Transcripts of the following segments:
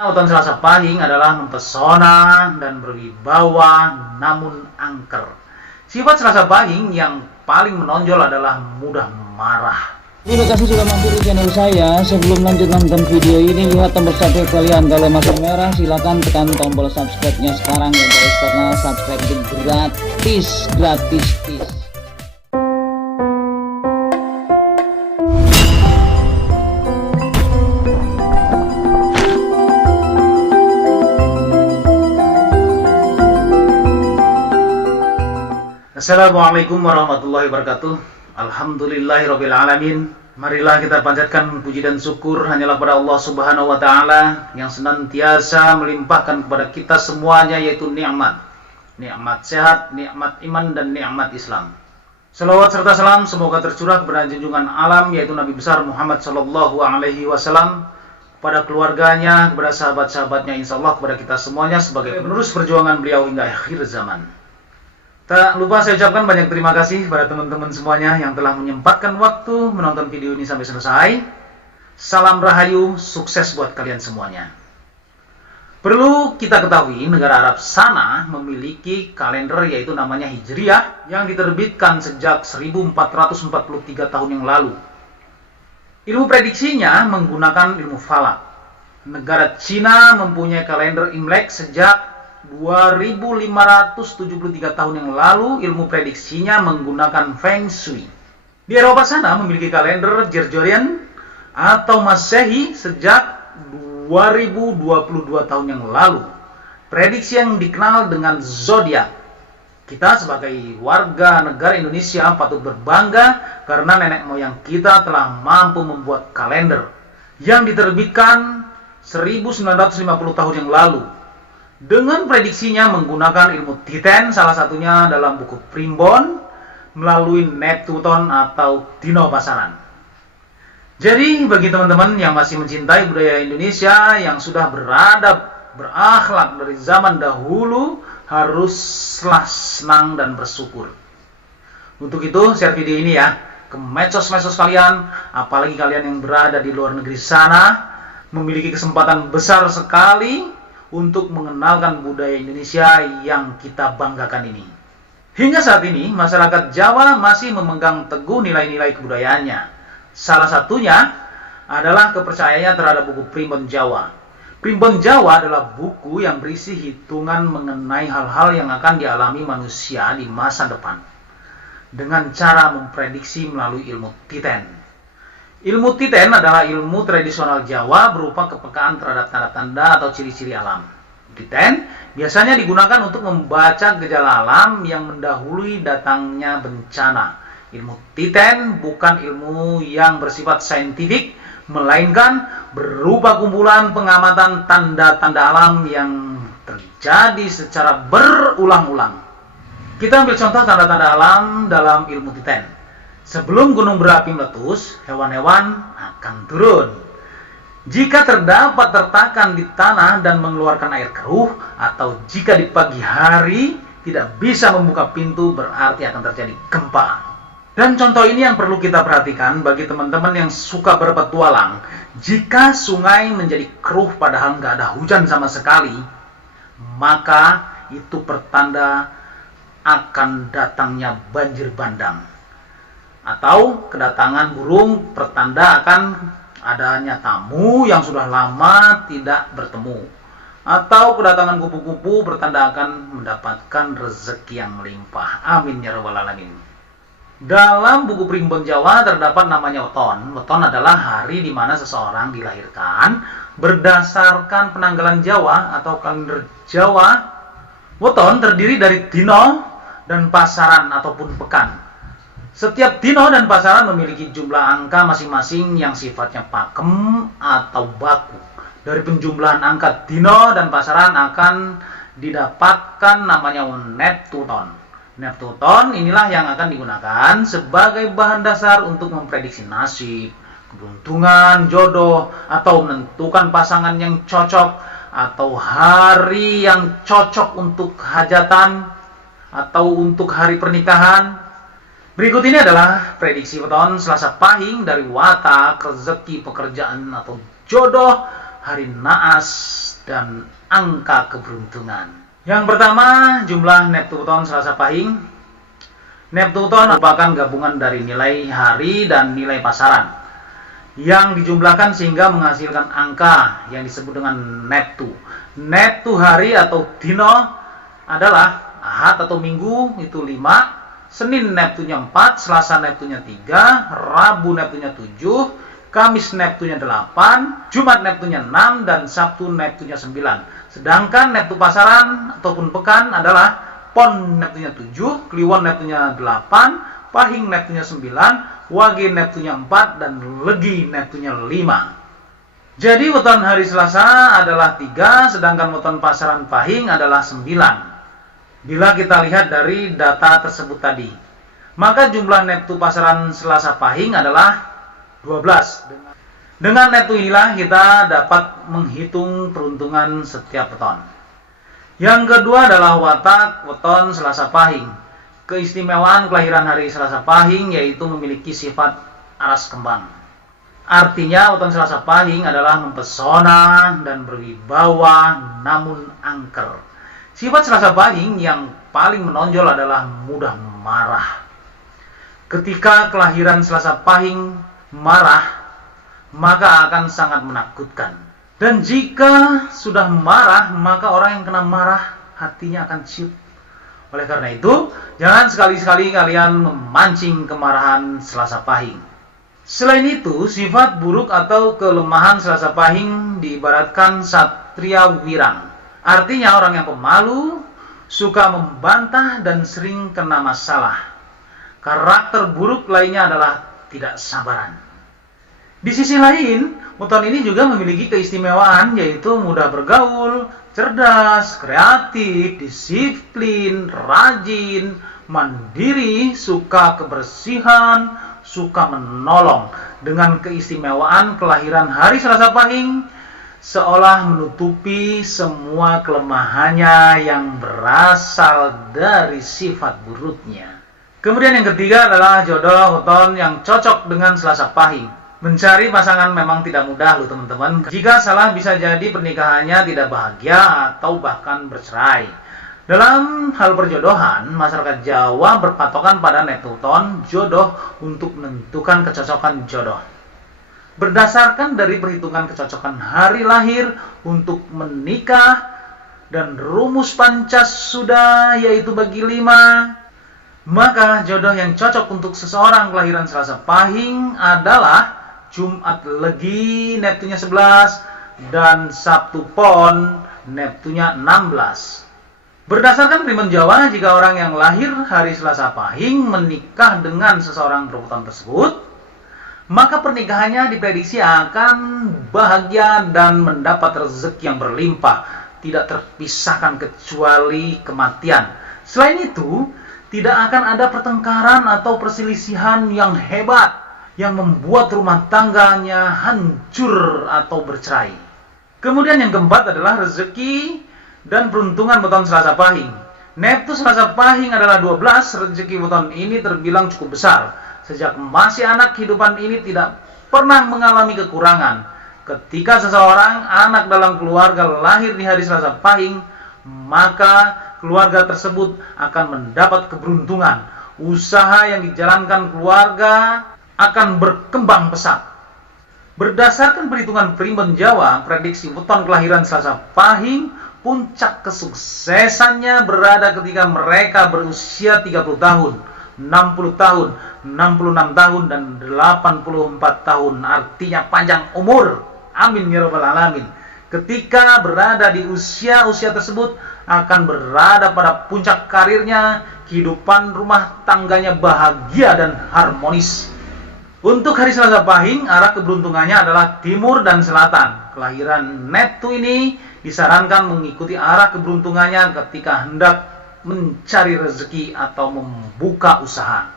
Weton Selasa Pahing adalah mempesona dan berwibawa namun angker. Sifat Selasa Pahing yang paling menonjol adalah mudah marah. Terima kasih sudah mampir di channel saya. Sebelum lanjut nonton video ini, lihat tombol subscribe kalian. Kalau masih merah, silahkan tekan tombol subscribe-nya sekarang ya guys, karena subscribe itu gratis. Assalamualaikum warahmatullahi wabarakatuh. Alhamdulillahirabbil alamin. Marilah kita panjatkan puji dan syukur hanyalah kepada Allah Subhanahu wa taala yang senantiasa melimpahkan kepada kita semuanya, yaitu nikmat sehat, nikmat iman, dan nikmat Islam. Selawat serta salam semoga tercurah kepada junjungan alam, yaitu Nabi besar Muhammad sallallahu alaihi wasallam, kepada keluarganya, kepada sahabat-sahabatnya, insyaallah kepada kita semuanya sebagai penerus perjuangan beliau hingga akhir zaman. Tak lupa saya ucapkan banyak terima kasih kepada teman-teman semuanya yang telah menyempatkan waktu menonton video ini sampai selesai. Salam rahayu, sukses buat kalian semuanya. Perlu kita ketahui, negara Arab sana memiliki kalender yaitu namanya Hijriyah yang diterbitkan sejak 1443 tahun yang lalu. Ilmu prediksinya menggunakan ilmu falak. Negara Cina mempunyai kalender Imlek sejak 2573 tahun yang lalu. Ilmu prediksinya menggunakan Feng Shui. Di Eropa sana memiliki kalender Gregorian atau Masehi sejak 2022 tahun yang lalu. Prediksi yang dikenal dengan zodiak. Kita sebagai warga negara Indonesia patut berbangga karena nenek moyang kita telah mampu membuat kalender yang diterbitkan 1950 tahun yang lalu. Dengan prediksinya menggunakan ilmu Titen, salah satunya dalam buku Primbon, melalui Neptuton atau Dino Pasaran. Jadi bagi teman-teman yang masih mencintai budaya Indonesia, yang sudah beradab, berakhlak dari zaman dahulu, haruslah senang dan bersyukur. Untuk itu share video ini ya ke medsos-medsos kalian, apalagi kalian yang berada di luar negeri sana, memiliki kesempatan besar sekali untuk mengenalkan budaya Indonesia yang kita banggakan ini. Hingga saat ini, masyarakat Jawa masih memegang teguh nilai-nilai kebudayaannya. Salah satunya adalah kepercayaannya terhadap buku Primbon Jawa. Primbon Jawa adalah buku yang berisi hitungan mengenai hal-hal yang akan dialami manusia di masa depan, dengan cara memprediksi melalui ilmu Titen. Ilmu Titen adalah ilmu tradisional Jawa berupa kepekaan terhadap tanda-tanda atau ciri-ciri alam. Titen biasanya digunakan untuk membaca gejala alam yang mendahului datangnya bencana. Ilmu Titen bukan ilmu yang bersifat saintifik, melainkan berupa kumpulan pengamatan tanda-tanda alam yang terjadi secara berulang-ulang. Kita ambil contoh tanda-tanda alam dalam ilmu Titen. Sebelum gunung berapi meletus, hewan-hewan akan turun. Jika terdapat retakan di tanah dan mengeluarkan air keruh, atau jika di pagi hari tidak bisa membuka pintu, berarti akan terjadi gempa. Dan contoh ini yang perlu kita perhatikan bagi teman-teman yang suka berpetualang. Jika sungai menjadi keruh padahal nggak ada hujan sama sekali, maka itu pertanda akan datangnya banjir bandang. Atau kedatangan burung pertanda akan adanya tamu yang sudah lama tidak bertemu. Atau kedatangan kupu-kupu pertanda akan mendapatkan rezeki yang melimpah. Amin ya rabbal alamin. Dalam buku Primbon Jawa terdapat namanya Weton. Weton adalah hari di mana seseorang dilahirkan berdasarkan penanggalan Jawa atau kalender Jawa. Weton terdiri dari dino dan pasaran ataupun pekan. Setiap dino dan pasaran memiliki jumlah angka masing-masing yang sifatnya pakem atau baku. Dari penjumlahan angka dino dan pasaran akan didapatkan namanya Neptuton. Neptuton inilah yang akan digunakan sebagai bahan dasar untuk memprediksi nasib, keberuntungan, jodoh, atau menentukan pasangan yang cocok, atau hari yang cocok untuk hajatan, atau untuk hari pernikahan. Berikut ini adalah prediksi Weton Selasa Pahing dari watak, rezeki, pekerjaan, atau jodoh, hari naas, dan angka keberuntungan. Yang pertama, jumlah Neptuton Selasa Pahing. Neptuton merupakan gabungan dari nilai hari dan nilai pasaran yang dijumlahkan sehingga menghasilkan angka yang disebut dengan Neptu. Neptu hari atau dino adalah Ahad atau Minggu itu 5, Senin Neptunya 4, Selasa Neptunya 3, Rabu Neptunya 7, Kamis Neptunya 8, Jumat Neptunya 6, dan Sabtu Neptunya 9. Sedangkan Neptu pasaran ataupun pekan adalah Pon Neptunya 7, Kliwon Neptunya 8, Pahing Neptunya 9, Wage Neptunya 4, dan Legi Neptunya 5. Jadi weton hari Selasa adalah 3, sedangkan weton pasaran Pahing adalah 9. Bila kita lihat dari data tersebut tadi, maka jumlah Neptu pasaran Selasa Pahing adalah 12. Dengan Neptu inilah kita dapat menghitung peruntungan setiap weton. Yang kedua adalah watak weton Selasa Pahing. Keistimewaan kelahiran hari Selasa Pahing yaitu memiliki sifat aras kembang. Artinya weton Selasa Pahing adalah mempesona dan berwibawa namun angker. Sifat Selasa Pahing yang paling menonjol adalah mudah marah. Ketika kelahiran Selasa Pahing marah, maka akan sangat menakutkan. Dan jika sudah marah, maka orang yang kena marah hatinya akan ciut. Oleh karena itu, jangan sekali-sekali kalian memancing kemarahan Selasa Pahing. Selain itu, sifat buruk atau kelemahan Selasa Pahing diibaratkan satria wirang. Artinya orang yang pemalu, suka membantah dan sering kena masalah. Karakter buruk lainnya adalah tidak sabaran. Di sisi lain, weton ini juga memiliki keistimewaan yaitu mudah bergaul, cerdas, kreatif, disiplin, rajin, mandiri, suka kebersihan, suka menolong. Dengan keistimewaan kelahiran hari Selasa Pahing seolah menutupi semua kelemahannya yang berasal dari sifat buruknya. Kemudian yang ketiga adalah jodoh weton yang cocok dengan Selasa Pahing. Mencari pasangan memang tidak mudah loh teman-teman. Jika salah bisa jadi pernikahannya tidak bahagia atau bahkan bercerai. Dalam hal perjodohan, masyarakat Jawa berpatokan pada Neptuton jodoh untuk menentukan kecocokan jodoh. Berdasarkan dari perhitungan kecocokan hari lahir untuk menikah dan rumus Pancasuda yaitu bagi 5, maka jodoh yang cocok untuk seseorang kelahiran Selasa Pahing adalah Jumat Legi Neptunya 11 dan Sabtu Pon Neptunya 16. Berdasarkan primen Jawa, jika orang yang lahir hari Selasa Pahing menikah dengan seseorang perempuan tersebut, maka pernikahannya diprediksi akan bahagia dan mendapat rezeki yang berlimpah, tidak terpisahkan kecuali kematian. Selain itu, tidak akan ada pertengkaran atau perselisihan yang hebat yang membuat rumah tangganya hancur atau bercerai. Kemudian yang keempat adalah rezeki dan peruntungan weton Selasa Pahing. Neptu Selasa Pahing adalah 12, rezeki weton ini terbilang cukup besar. Sejak masih anak, kehidupan ini tidak pernah mengalami kekurangan. Ketika seseorang anak dalam keluarga lahir di hari Selasa Pahing, maka keluarga tersebut akan mendapat keberuntungan. Usaha yang dijalankan keluarga akan berkembang pesat. Berdasarkan perhitungan primen Jawa, prediksi weton kelahiran Selasa Pahing, puncak kesuksesannya berada ketika mereka berusia 30 tahun. 60 tahun, 66 tahun, dan 84 tahun. Artinya panjang umur. Amin ya rabbal alamin. Ketika berada di usia-usia tersebut akan berada pada puncak karirnya, kehidupan rumah tangganya bahagia dan harmonis. Untuk hari Selasa Pahing, arah keberuntungannya adalah timur dan selatan. Kelahiran Neptu ini disarankan mengikuti arah keberuntungannya ketika hendak mencari rezeki atau membuka usaha.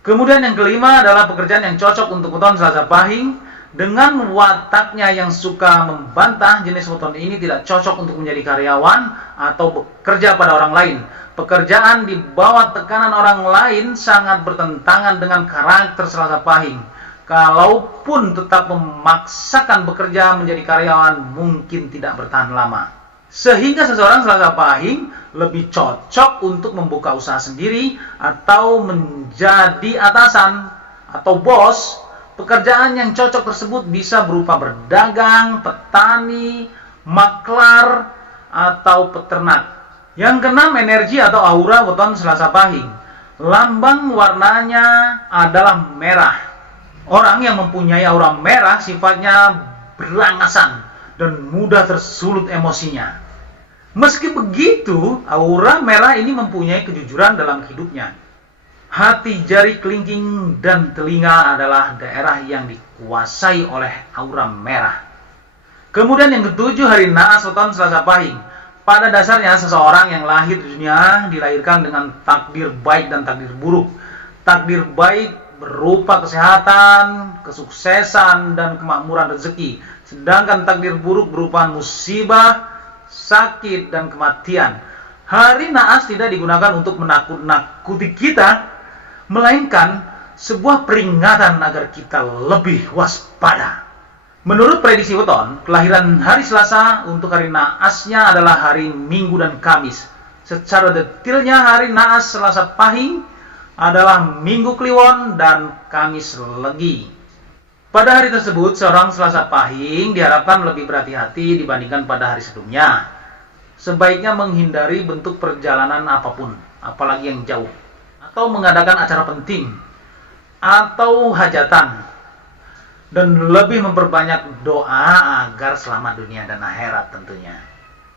Kemudian yang kelima adalah pekerjaan yang cocok untuk weton Selasa Pahing. Dengan wataknya yang suka membantah, jenis weton ini tidak cocok untuk menjadi karyawan atau bekerja pada orang lain. Pekerjaan di bawah tekanan orang lain sangat bertentangan dengan karakter Selasa Pahing. kalaupun tetap memaksakan bekerja menjadi karyawan mungkin tidak bertahan lama. Sehingga seseorang Selasa Pahing lebih cocok untuk membuka usaha sendiri atau menjadi atasan atau bos. Pekerjaan yang cocok tersebut bisa berupa berdagang, petani, maklar, atau peternak. Yang keenam, energi atau aura weton Selasa Pahing. Lambang warnanya adalah merah. Orang yang mempunyai aura merah sifatnya berangasan dan mudah tersulut emosinya. Meski begitu, aura merah ini mempunyai kejujuran dalam hidupnya. Hati, jari kelingking, dan telinga adalah daerah yang dikuasai oleh aura merah. Kemudian yang ketujuh, hari naas weton Selasa Pahing. Pada dasarnya seseorang yang lahir di dunia dilahirkan dengan takdir baik dan takdir buruk. Takdir baik berupa kesehatan, kesuksesan, dan kemakmuran rezeki. Sedangkan takdir buruk berupa musibah, sakit, dan kematian. Hari naas tidak digunakan untuk menakut-nakuti kita, melainkan sebuah peringatan agar kita lebih waspada. Menurut prediksi weton, kelahiran hari Selasa untuk hari naasnya adalah hari Minggu dan Kamis. Secara detailnya hari naas Selasa Pahing adalah Minggu Kliwon dan Kamis Legi. Pada hari tersebut, seorang Selasa Pahing diharapkan lebih berhati-hati dibandingkan pada hari sebelumnya. Sebaiknya menghindari bentuk perjalanan apapun, apalagi yang jauh, atau mengadakan acara penting, atau hajatan, dan lebih memperbanyak doa agar selamat dunia dan akhirat tentunya.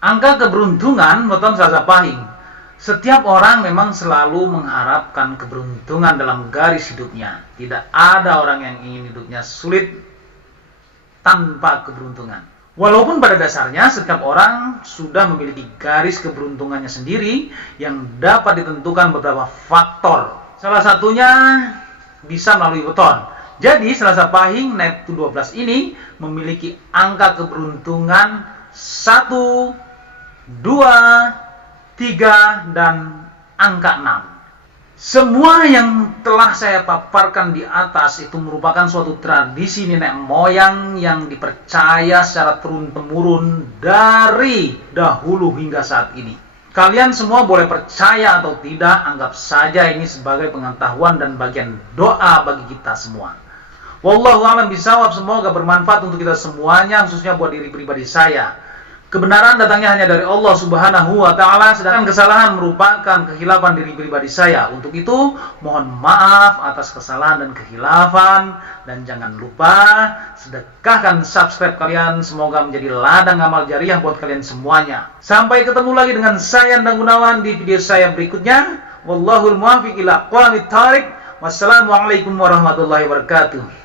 Angka keberuntungan weton Selasa Pahing. Setiap orang memang selalu mengharapkan keberuntungan dalam garis hidupnya. Tidak ada orang yang ingin hidupnya sulit tanpa keberuntungan. Walaupun pada dasarnya setiap orang sudah memiliki garis keberuntungannya sendiri yang dapat ditentukan beberapa faktor. Salah satunya bisa melalui weton. Jadi Selasa Pahing Neptu 12 ini memiliki angka keberuntungan 1, 2, 3, dan angka 6. Semua yang telah saya paparkan di atas itu merupakan suatu tradisi nenek moyang yang dipercaya secara turun-temurun dari dahulu hingga saat ini. Kalian semua boleh percaya atau tidak, anggap saja ini sebagai pengetahuan dan bagian doa bagi kita semua. Wallahu a'lam bishawab, semoga bermanfaat untuk kita semuanya, khususnya buat diri pribadi saya. Kebenaran datangnya hanya dari Allah Subhanahu wa Ta'ala, sedangkan kesalahan merupakan kehilafan diri pribadi saya. Untuk itu, mohon maaf atas kesalahan dan kehilafan, dan jangan lupa sedekahkan subscribe kalian, semoga menjadi ladang amal jariah buat kalian semuanya. Sampai ketemu lagi dengan saya Endang Gunawan di video saya berikutnya. Wallahul muwaffiq ila aqwamit thoriq. Wassalamualaikum warahmatullahi wabarakatuh.